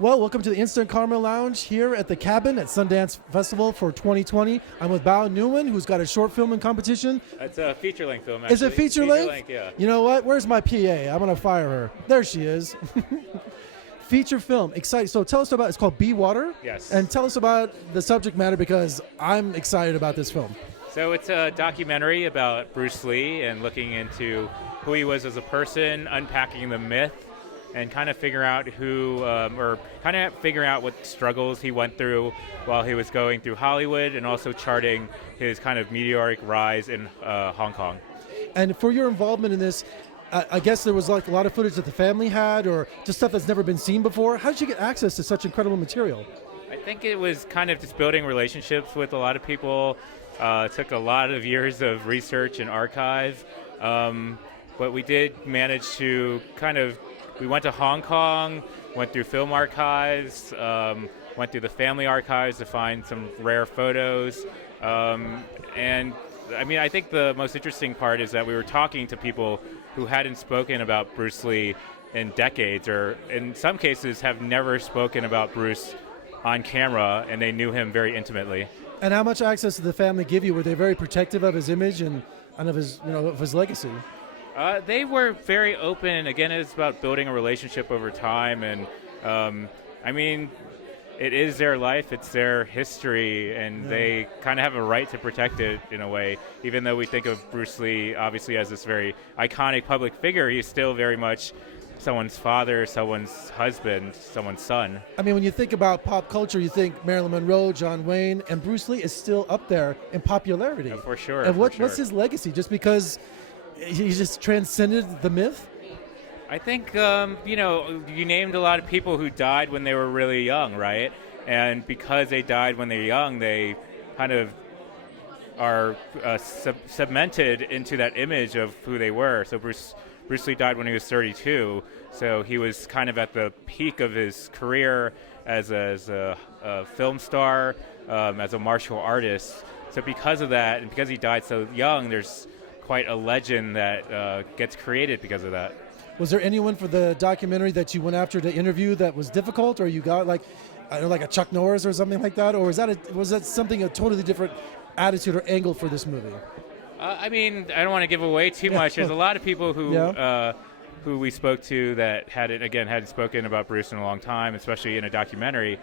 Well, welcome to the Instant Karma Lounge here at the Cabin at Sundance Festival for 2020. I'm with Boa Nguyen, who's got a short film in competition. It's a feature-length film, actually. Is it feature-length? Feature-length, yeah. You know what? Where's my PA? I'm going to fire her. There she is. Feature film. Exciting. So tell us about, it's called Be Water. Yes. And tell us about the subject matter because I'm excited about this film. So it's a documentary about Bruce Lee and looking into who he was as a person, unpacking the myth, and kind of figure out figuring out what struggles he went through while he was going through Hollywood, and also charting his kind of meteoric rise in Hong Kong. And for your involvement in this, I guess there was like a lot of footage that the family had, or just stuff that's never been seen before. How did you get access to such incredible material? I think it was kind of just building relationships with a lot of people. It took a lot of years of research and archive, but we did manage to we went to Hong Kong, went through film archives, went through the family archives to find some rare photos. And I mean, I think the most interesting part is that we were talking to people who hadn't spoken about Bruce Lee in decades, or in some cases have never spoken about Bruce on camera, and they knew him very intimately. And how much access did the family give you? Were they very protective of his image and of his, of his legacy? They were very open. Again, it's about building a relationship over time, and I mean, it is their life, it's their history, and they kind of have a right to protect it in a way. Even though we think of Bruce Lee obviously as this very iconic public figure, he's still very much someone's father, someone's husband, someone's son. I mean, when you think about pop culture, you think Marilyn Monroe, John Wayne, and Bruce Lee is still up there in popularity. For sure. And what's his legacy? Just because he just transcended the myth? I think, you named a lot of people who died when they were really young, right? And because they died when they're young, they kind of are cemented into that image of who they were. So Bruce Lee died when he was 32, so he was kind of at the peak of his career as a film star, as a martial artist. So because of that, and because he died so young, there's quite a legend that gets created because of that. Was there anyone for the documentary that you went after to interview that was difficult, or you got like a Chuck Norris or something like that, or was that something a totally different attitude or angle for this movie? I mean, I don't want to give away too much. There's a lot of people who we spoke to that hadn't spoken about Bruce in a long time, especially in a documentary.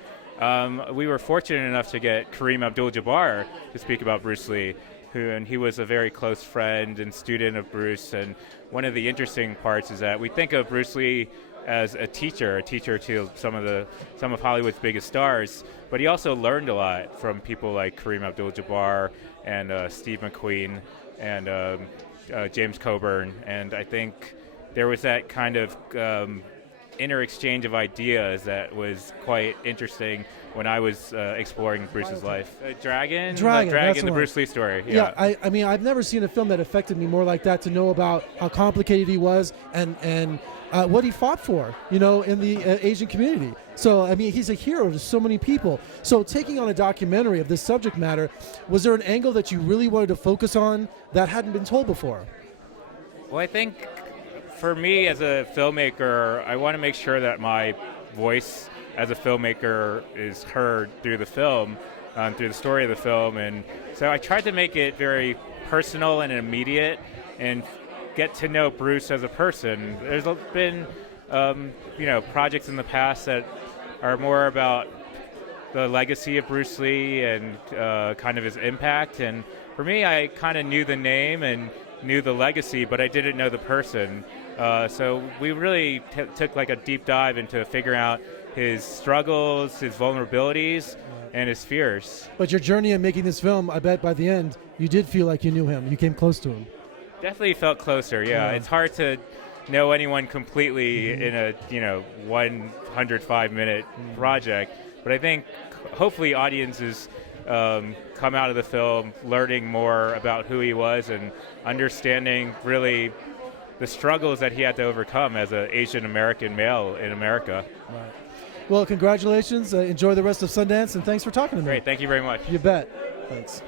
We were fortunate enough to get Kareem Abdul-Jabbar to speak about Bruce Lee, and he was a very close friend and student of Bruce. And one of the interesting parts is that we think of Bruce Lee as a teacher to some of Hollywood's biggest stars, but he also learned a lot from people like Kareem Abdul-Jabbar and Steve McQueen and James Coburn. And I think there was that kind of inner exchange of ideas that was quite interesting when I was exploring Bruce's life. Dragon, the Bruce Lee story. Yeah, I mean, I've never seen a film that affected me more like that, to know about how complicated he was and what he fought for, in the Asian community. So, I mean, he's a hero to so many people. So taking on a documentary of this subject matter, was there an angle that you really wanted to focus on that hadn't been told before? Well, I think for me as a filmmaker, I want to make sure that my voice as a filmmaker is heard through the film, through the story of the film. And so I tried to make it very personal and immediate and get to know Bruce as a person. There's been, projects in the past that are more about the legacy of Bruce Lee and kind of his impact. And for me, I kind of knew the name and knew the legacy, but I didn't know the person. So we really took like a deep dive into figuring out his struggles, his vulnerabilities, and his fears. But your journey in making this film, I bet by the end, you did feel like you knew him. You came close to him. Definitely felt closer, yeah. It's hard to know anyone completely in a 105-minute project, but I think hopefully audiences come out of the film learning more about who he was and understanding really the struggles that he had to overcome as an Asian American male in America. Right. Well, congratulations. Enjoy the rest of Sundance, and thanks for talking to me. Great. Thank you very much. You bet. Thanks.